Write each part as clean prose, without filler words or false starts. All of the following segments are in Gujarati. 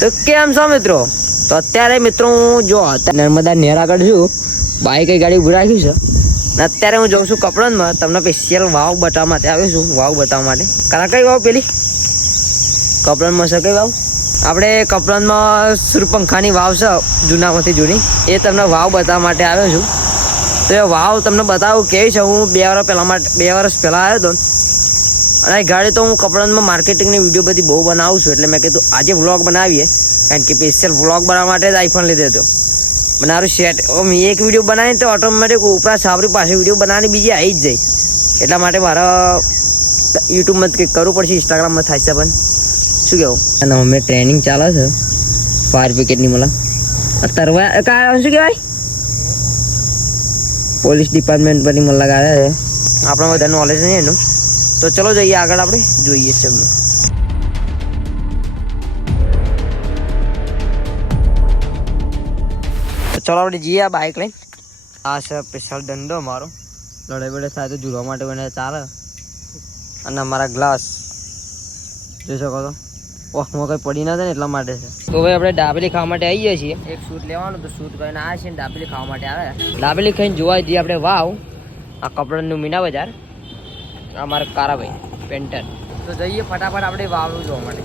તો કેમ છો મિત્રો? તો અત્યારે મિત્રો હું જો નર્મદા નહેર આગળ છું, બાઈક ગાડી ઉભી રાખ્યું છે ને અત્યારે હું જાઉં છું કપડનમાં. તમને સ્પેશિયલ વાવ બતાવવા માટે આવ્યો છું, વાવ બતાવવા માટે. કઈ વાવ પેલી કપડનમાં છે? કઈ વાવ? આપણે કપડનમાં સુરપંખાની વાવ છે, જૂનામાંથી જૂની. એ તમને વાવ બતાવવા માટે આવ્યો છું. તો એ વાવ તમને બતાવું કેવી છે. હું 2 વર્ષ પહેલાં આવ્યો હતો અને એ ગાડી તો હું કપડામાં માર્કેટિંગની વિડીયો બધી બહુ બનાવું છું, એટલે મેં કીધું આજે વ્લોગ બનાવીએ, કારણ કે સ્પેશિયલ વ્લોગ બનાવવા માટે જ આઈફોન લીધો હતો. મારું સેટ મેં એક વિડીયો બનાવીને તો ઓટોમેટિક ઉપરા સાબરી પાસે વિડીયો બનાવવાની બીજી આવી જ જાય. એટલા માટે મારા યુટ્યુબમાં કંઈક કરવું પડશે, ઇન્સ્ટાગ્રામમાં થાય છે. પણ શું કહેવું, અને અમે ટ્રેનિંગ ચાલે છે ફાયર બ્રિગેડની. મને તરવા શું કહેવાય, પોલીસ ડિપાર્ટમેન્ટ પરની મને લગાવ્યા છે. આપણે બધા નોલેજ નહીં એનું. તો ચલો જઈએ આગળ, આપણે જોઈએ ચલો. ચલો આપણે જઈએ આ બાઇક લઈને. આ છે સ્પેશિયલ દંડો મારો, લડાઈ બડાઈ થાય તો જોડવા માટે મને ચાલે. અને અમારા ગ્લાસ જોઈ શકો તો ઓખમાં કંઈ પડી ના થાય ને એટલા માટે છે. તો ભાઈ આપણે દાબેલી ખાવા માટે આવી જઈએ છીએ. એક શૂટ લેવાનું તો શૂટ કરીને આવે છે ને દાબેલી ખાવા માટે આવે. દાબેલી ખાઈને જોવા જઈએ આપણે વાવ, આ કપડાનું મીના બજાર. આ મારા કારાભાઈ પેન્ટર. તો જઈએ ફટાફટ આપણે વાવ જોવા માટે.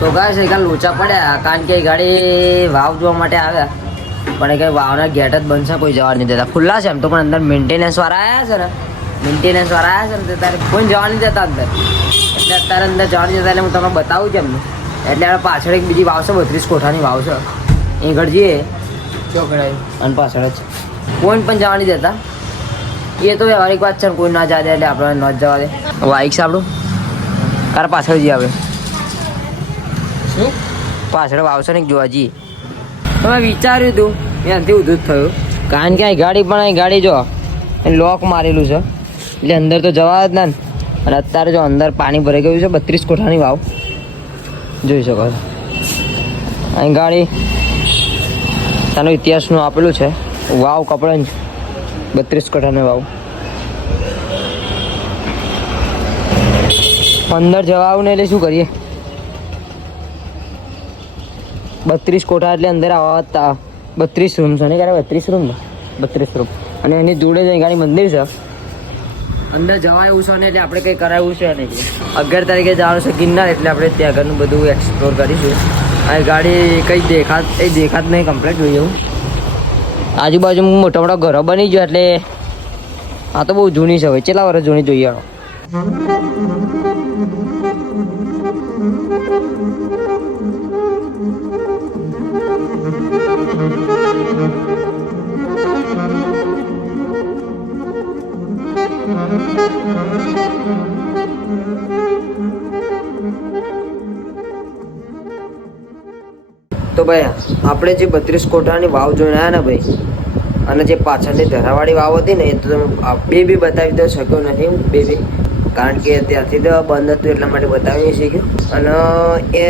તો ગાઈસ એક લોચા પડ્યા, કારણ કે ગાડી વાવ જોવા માટે આવ્યા, પણ એ કઈ વાવના ગેટ જ બંધ છે, કોઈ જવા નહીં દેતા. ખુલ્લા છે એમ તો, પણ અંદર મેન્ટેનન્સ વાળા આવ્યા છે ને, ત્યારે કોઈ જવા નહીં દેતા અંદર. એટલે અત્યારે અંદર જવા નહીં દેતા, એટલે હું તમને બતાવું છું એમને. એટલે પાછળ એક બીજી વાવ છે, 32 કોઠાની વાવ છે. એ ઘર જઈએ ચોકડાઈ અને પાછળ જ કોઈ પણ જવા નહીં દેતા. એ તો વ્યવહારિક વાત છે ને, કોઈ ના જવા દે એટલે આપણે ન જ જવા દે. વાઈક છે આપણું, તારે પાછળ જઈએ આપણે. પાછળ વાવશે ને જોવા જઈએ. તો મેં વિચાર્યું હતું, એનાથી ઊંધું જ થયું, કારણ કે આ ગાડી પણ અહીં ગાડી જો લોક મારેલું છે, એટલે અંદર તો જવા જ ના. અને અત્યારે જો અંદર પાણી ભરાઈ ગયું છે. 32 કોઠાની વાવ જોઈ શકો છો. અહીં ગાડી તેનો ઇતિહાસનું આપેલું છે, વાવ કપડન 32 કોઠાની વાવ. અંદર જવા આવું ને એટલે શું કરીએ, 32 કોઠા એટલે અંદર આવતા 32 રૂમ છે ને, ક્યારે 32 રૂમ ને 32 રૂમ. અને એની જોડે જ ગાડી મંદિર છે, અંદર જવા એવું છે ને, એટલે આપણે કંઈ કરાવવું છે નહીં. 11 તારીખે જવાનું છે ગિરનાર, એટલે આપણે ત્યાં આગળનું બધું એક્સપ્લોર કરીશું. આ ગાડી કંઈ દેખાત નહીં, કમ્પ્લીટ જોઈએ એવું. આજુબાજુ મોટા મોટા ઘરો બની ગયો, એટલે આ તો બહુ જૂની છે. હવે કેટલા વર્ષ જૂની જોઈએ. તો ભાઈ આપણે જે 32 કોઠાની વાવ જોઈને આવ્યા ને ભાઈ, અને જે પાછળની ધરાવાળી વાવ હતી ને, એ તો બે બતાવી તો શક્યો નથી હું, બે કારણ કે ત્યાંથી તો બંધ હતું, એટલા માટે બતાવી નહીં શક્યું. અને એ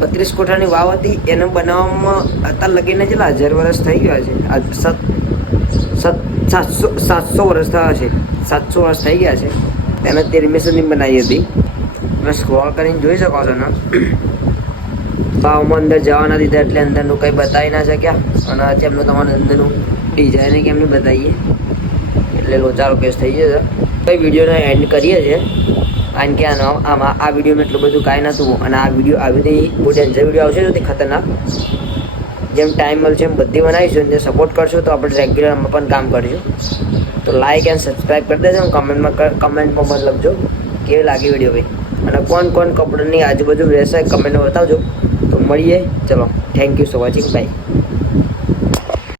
32 કોઠાની વાવ હતી, એને બનાવવામાં અત્યારે લગીને કેટલા 1000 વર્ષ થઈ ગયા છે. 700 વર્ષ થયા છે, 700 વર્ષ થઈ ગયા છે. તેને 13મી બનાવી હતી. તમે સ્ક્રોલ કરીને જોઈ શકો છો ને. વાવમાં અંદર જવા ના દીધા, એટલે અંદરનું કંઈ બતાવી ના શક્યા. અને આજે એમનું તમારે અંદરનું ડિઝાઇન કેમ નહીં બતાવીએ, એટલે લોચારો કેસ થઈ જશે. કઈ વિડીયોને એન્ડ કરીએ છીએ, કારણ કે આમાં આ વિડીયોમાં એટલું બધું કાંઈ નહોતું. અને આ વિડીયો આવી બધી બહુ ડેન્જર વિડીયો આવશે, તો ખતરનાક. જેમ ટાઈમ મળશે એમ બધી બનાવીશું, અને સપોર્ટ કરશો તો આપણે રેગ્યુલર આમાં પણ કામ કરીશું. તો લાઇક એન્ડ સબસ્ક્રાઈબ કરી દેજો. કમેન્ટમાં પણ લખજો કેવી લાગી વિડીયો ભાઈ, અને કોણ કપડાની આજુબાજુ રહેશે કમેન્ટમાં બતાવજો. તો મળીએ, ચલો, thank you for watching, by.